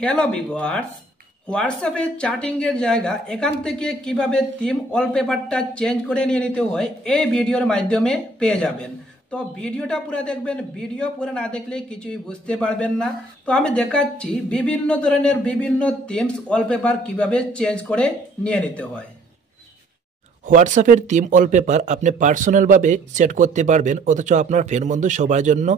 Hello viewers, হোয়াটসঅ্যাপে চ্যাটিংয়ের জায়গা এখান থেকে কিভাবে থিম ওয়ালপেপারটা চেঞ্জ করে নিয়ে নিতে হয় এই ভিডিওর মাধ্যমে পেয়ে যাবেন। তো ভিডিওটা পুরো দেখবেন, ভিডিও পুরো না দেখলে কিছুই বুঝতে পারবেন না। তো আমি দেখাচ্ছি বিভিন্ন ধরনের বিভিন্ন থিমস ওয়ালপেপার কিভাবে চেঞ্জ করে নিয়ে নিতে হয়। হোয়াটসঅ্যাপের থিম ওয়ালপেপার আপনি পার্সোনালভাবে সেট করতে পারবেন, অথচ আপনার ফ্রেন্ড বন্ধু সবার জন্য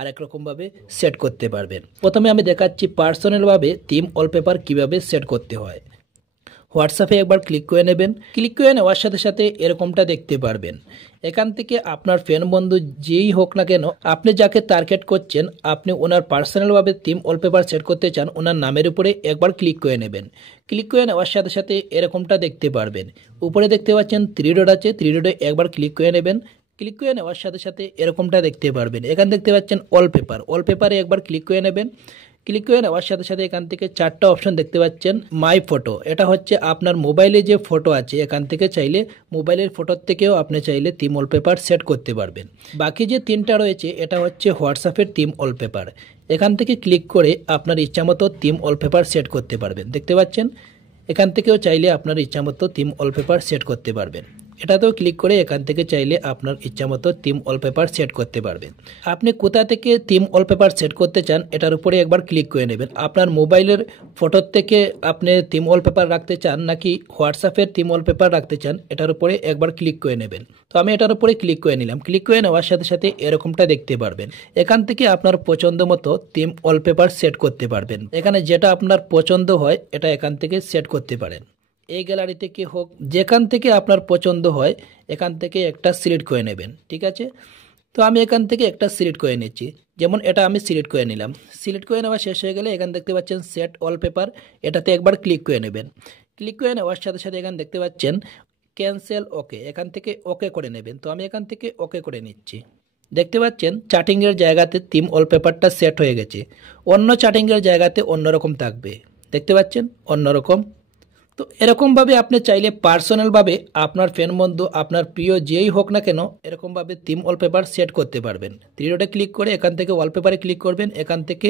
আরেক রকমভাবে সেট করতে পারবেন। প্রথমে আমি দেখাচ্ছি পার্সোনালভাবে থিম ওয়ালপেপার কিভাবে সেট করতে হয়। হোয়াটসঅ্যাপে একবার ক্লিক করে নেবেন। ক্লিক করে নেওয়ার সাথে সাথে এরকমটা দেখতে পারবেন। এখান থেকে আপনার ফ্রেন্ড বন্ধু যেই হোক না কেন, আপনি যাকে টার্গেট করছেন, আপনি ওনার পার্সোনালভাবে থিম ওয়ালপেপার সেট করতে চান, ওনার নামের উপরে একবার ক্লিক করে নেবেন। ক্লিক করে নেওয়ার সাথে সাথে এরকমটা দেখতে পারবেন। উপরে দেখতে পাচ্ছেন 3 ডট আছে, 3 ডটে একবার ক্লিক করে নেবেন। ক্লিক করে নেওয়ার সাথে সাথে এরকমটা দেখতে পারবেন। এখানে দেখতে পাচ্ছেন ওয়ালপেপারে একবার ক্লিক করে নেবেন। ক্লিক করে নেওয়ার সাথে সাথে এখান থেকে 4টা অপশন দেখতে পাচ্ছেন। মাই ফটো, এটা হচ্ছে আপনার মোবাইলে যে ফটো আছে, এখান থেকে চাইলে মোবাইলের ফটোর থেকেও আপনি চাইলে থিম ওয়ালপেপার সেট করতে পারবেন। বাকি যে 3টা রয়েছে এটা হচ্ছে হোয়াটসঅ্যাপের থিম ওয়ালপেপার। এখান থেকে ক্লিক করে আপনার ইচ্ছামতো থিম ওয়ালপেপার সেট করতে পারবেন। দেখতে পাচ্ছেন এখান থেকেও চাইলে আপনার ইচ্ছামতো থিম ওয়ালপেপার সেট করতে পারবেন। এটাতেও ক্লিক করে এখান থেকে চাইলে আপনার ইচ্ছামতো থিম ওয়ালপেপার সেট করতে পারবেন। আপনি কোথা থেকে থিম ওয়ালপেপার সেট করতে চান এটার উপরে একবার ক্লিক করে নেবেন। আপনার মোবাইলের ফটোর থেকে আপনি থিম ওয়ালপেপার রাখতে চান নাকি হোয়াটসঅ্যাপের থিম ওয়ালপেপার রাখতে চান, এটার উপরে একবার ক্লিক করে নেবেন। তো আমি এটার উপরে ক্লিক করে নিলাম। ক্লিক করে নেওয়ার সাথে সাথে এরকমটা দেখতে পারবেন। এখান থেকে আপনার পছন্দ মতো থিম ওয়ালপেপার সেট করতে পারবেন। এখানে যেটা আপনার পছন্দ হয় এটা এখান থেকে সেট করতে পারেন। এই গ্যালারি থেকে হোক, যেখান থেকে আপনার পছন্দ হয় এখান থেকে একটা সিলেক্ট করে নেবেন। ঠিক আছে, তো আমি এখান থেকে একটা সিলেক্ট করে নিচ্ছি। যেমন এটা আমি সিলেক্ট করে নিলাম। সিলেক্ট করে নেওয়া শেষ হয়ে গেলে এখানে দেখতে পাচ্ছেন সেট ওয়ালপেপার, এটাতে একবার ক্লিক করে নেবেন। ক্লিক করে নেওয়ার সাথে সাথে এখানে দেখতে পাচ্ছেন ক্যান্সেল ওকে, এখান থেকে ওকে করে নেবেন। তো আমি এখান থেকে ওকে করে নিচ্ছি। দেখতে পাচ্ছেন চ্যাটিংয়ের জায়গাতে থিম ওয়ালপেপারটা সেট হয়ে গেছে। অন্য চ্যাটিংয়ের জায়গাতে অন্যরকম থাকবে, দেখতে পাচ্ছেন অন্যরকম। তো এরকমভাবে আপনি চাইলে পার্সোনালভাবে আপনার ফ্রেন্ড বন্ধু, আপনার প্রিয় যেই হোক না কেন, এরকমভাবে থিম ওয়ালপেপার সেট করতে পারবেন। 3 ডটে ক্লিক করে এখান থেকে ওয়ালপেপারে ক্লিক করবেন। এখান থেকে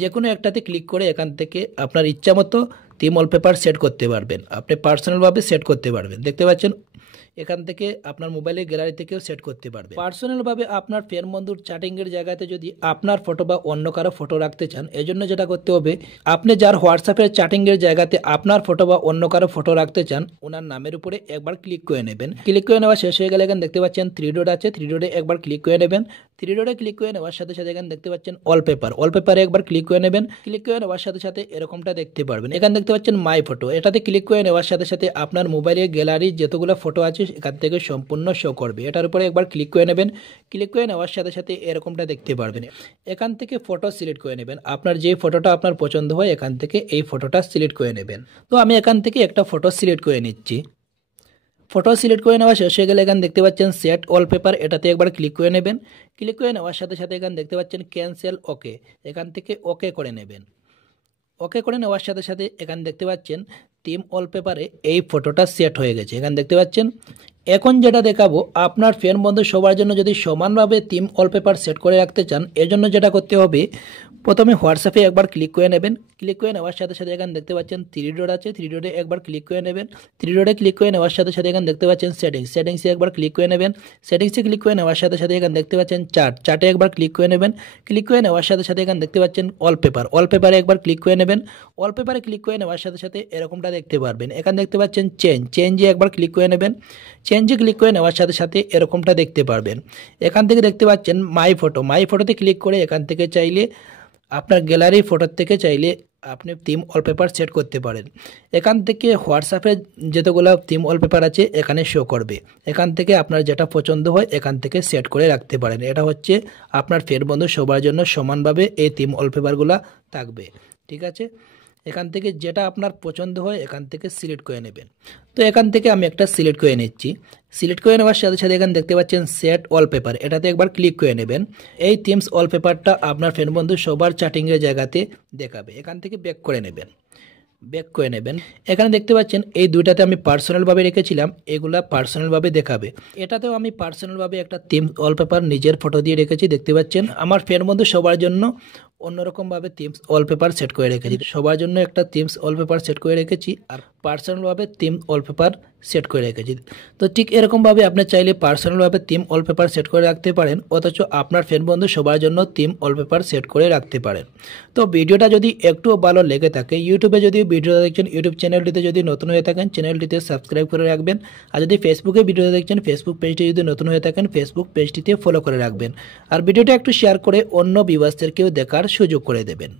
যে কোনো একটাতে ক্লিক করে এখান থেকে আপনার ইচ্ছা মতো থিম ওয়ালপেপার সেট করতে পারবেন। আপনি পার্সোনালভাবে সেট করতে পারবেন। দেখতে পাচ্ছেন এখান থেকে আপনার মোবাইলের গ্যালারি থেকেও সেট করতে পারবেন। পার্সোনালভাবে আপনার ফ্রেন্ড বন্ধুর চ্যাটিংয়ের জায়গাতে যদি আপনার ফটো বা অন্য কারো ফটো রাখতে চান, এজন্য যেটা করতে হবে, আপনি যার হোয়াটসঅ্যাপের চ্যাটিংয়ের জায়গাতে আপনার ফটো বা অন্য কারো ফটো রাখতে চান, ওনার নামের উপরে একবার ক্লিক করে নেবেন। ক্লিক করে নেওয়া শেষ হয়ে গেলে এখানে দেখতে পাচ্ছেন 3 ডট আছে, 3 ডটে একবার ক্লিক করে নেবেন। 3 ডটে ক্লিক করে নেওয়ার সাথে সাথে এখানে দেখতে পাচ্ছেন ওয়ালপেপারে একবার ক্লিক করে নেবেন। ক্লিক করে নেওয়ার সাথে সাথে এরকমটা দেখতে পারবেন। এখানে দেখতে পাচ্ছেন মাই ফটো, এটাতে ক্লিক করে নেওয়ার সাথে সাথে আপনার মোবাইলের গ্যালারির যতগুলো ফটো আছে এখান থেকে সম্পূর্ণ শো করবে। এটার উপরে একবার ক্লিক করে নেবেন। ক্লিক করে নেওয়ার সাথে সাথে এরকমটা দেখতে পারবেন। এখান থেকে ফটো সিলেক্ট করে নেবেন। আপনার যে ফটোটা আপনার পছন্দ হয় এখান থেকে এই ফটোটা সিলেক্ট করে নেবেন। তো আমি এখান থেকে একটা ফটো সিলেক্ট করে নিচ্ছি। ফটো সিলেক্ট করে নেওয়া শেষ হয়ে গেলে এখানে দেখতে পাচ্ছেন সেট ওয়ালপেপার, এটাতে একবার ক্লিক করে নেবেন। ক্লিক করে নেওয়ার সাথে সাথে এখানে দেখতে পাচ্ছেন ক্যান্সেল ওকে, এখান থেকে ওকে করে নেবেন। ওকে করে নেওয়ার সাথে সাথে এখানে দেখতে পাচ্ছেন থিম ওয়ালপেপারে এই ফটোটা সেট হয়ে গেছে। এখানে দেখতে পাচ্ছেন। এখন যেটা দেখাবো, আপনার ফ্রেন্ড বন্ধু সবার জন্য যদি সমানভাবে থিম ওয়ালপেপার সেট করে রাখতে চান, এজন্য যেটা করতে হবে, প্রথমে হোয়াটসঅ্যাপে একবার ক্লিক করে নেবেন। ক্লিক করে নেওয়ার সাথে সাথে এখানে দেখতে পাচ্ছেন 3 ডট আছে, 3 ডটে একবার ক্লিক করে নেবেন। 3 ডটে ক্লিক করে নেওয়ার সাথে সাথে এখানে দেখতে পাচ্ছেন সেটিংসে একবার ক্লিক করে নেবেন। সেটিংসে ক্লিক করে নেওয়ার সাথে সাথে এখানে দেখতে পাচ্ছেন চার্টে একবার ক্লিক করে নেবেন। ক্লিক করে নেওয়ার সাথে সাথে এখানে দেখতে পাচ্ছেন ওয়ালপেপারে একবার ক্লিক করে নেবেন। ওয়ালপেপারে ক্লিক করে নেওয়ার সাথে সাথে এরকমটা দেখতে পারবেন। এখানে দেখতে পাচ্ছেন চেঞ্জে একবার ক্লিক করে নেবেন। চেঞ্জে ক্লিক করে নেওয়ার সাথে সাথে এরকমটা দেখতে পারবেন। এখান থেকে দেখতে পাচ্ছেন মাই ফটোতে ক্লিক করে এখান থেকে চাইলে আপনার গ্যালারি ফটোর থেকে চাইলে আপনি থিম ওয়ালপেপার সেট করতে পারেন। এখান থেকে হোয়াটসঅ্যাপে যতগুলো থিম ওয়ালপেপার আছে এখানে শো করবে। এখান থেকে আপনার যেটা পছন্দ হয় এখান থেকে সেট করে রাখতে পারেন। এটা হচ্ছে আপনার ফ্রেন্ড বন্ধু সবার জন্য সমানভাবে এই থিম ওয়ালপেপারগুলো থাকবে। ঠিক আছে, এখান থেকে যেটা আপনার পছন্দ হয় এখান থেকে সিলেক্ট করে নেবেন। তো এখান থেকে আমি একটা সিলেক্ট করে নিচ্ছি। সিলেক্ট করে নেওয়ার সাথে সাথে এখানে দেখতে পাচ্ছেন সেট ওয়ালপেপার, এটাতে একবার ক্লিক করে নেবেন। এই থিমস ওয়ালপেপারটা আপনার ফ্রেন্ড বন্ধু সবার চ্যাটিংয়ের জায়গাতে দেখাবে। এখান থেকে ব্যাক করে নেবেন। এখানে দেখতে পাচ্ছেন এই দুইটাতে আমি পার্সোনালভাবে রেখেছিলাম, এগুলা পার্সোনালভাবে দেখাবে। এটাতেও আমি পার্সোনালভাবে একটা থিম ওয়ালপেপার নিজের ফটো দিয়ে রেখেছি। দেখতে পাচ্ছেন আমার ফ্রেন্ড বন্ধু সবার জন্য অন্যরকমভাবে থিমস ওয়ালপেপার সেট করে রেখেছি। সবার জন্য একটা থিমস ওয়ালপেপার সেট করে রেখেছি আর পার্সোনালভাবে থিম ওয়ালপেপার সেট করে রেখেছি। তো ঠিক এরকমভাবে আপনি চাইলে পার্সোনালভাবে থিম ওয়ালপেপার সেট করে রাখতে পারেন, অথচ আপনার ফ্রেন্ড বন্ধু সবার জন্য থিম ওয়ালপেপার সেট করে রাখতে পারেন। তো ভিডিওটা যদি একটুও ভালো লেগে থাকে, ইউটিউবে যদি ভিডিওটা দেখছেন, ইউটিউব চ্যানেলটিতে যদি নতুন হয়ে থাকেন চ্যানেলটিতে সাবস্ক্রাইব করে রাখবেন। আর যদি ফেসবুকে ভিডিওটা দেখছেন, ফেসবুক পেজটি যদি নতুন হয়ে থাকেন ফেসবুক পেজটিতে ফলো করে রাখবেন। আর ভিডিওটা একটু শেয়ার করে অন্য ভিউয়ার্সদেরকেও দেখার সুযোগ করে দেবেন।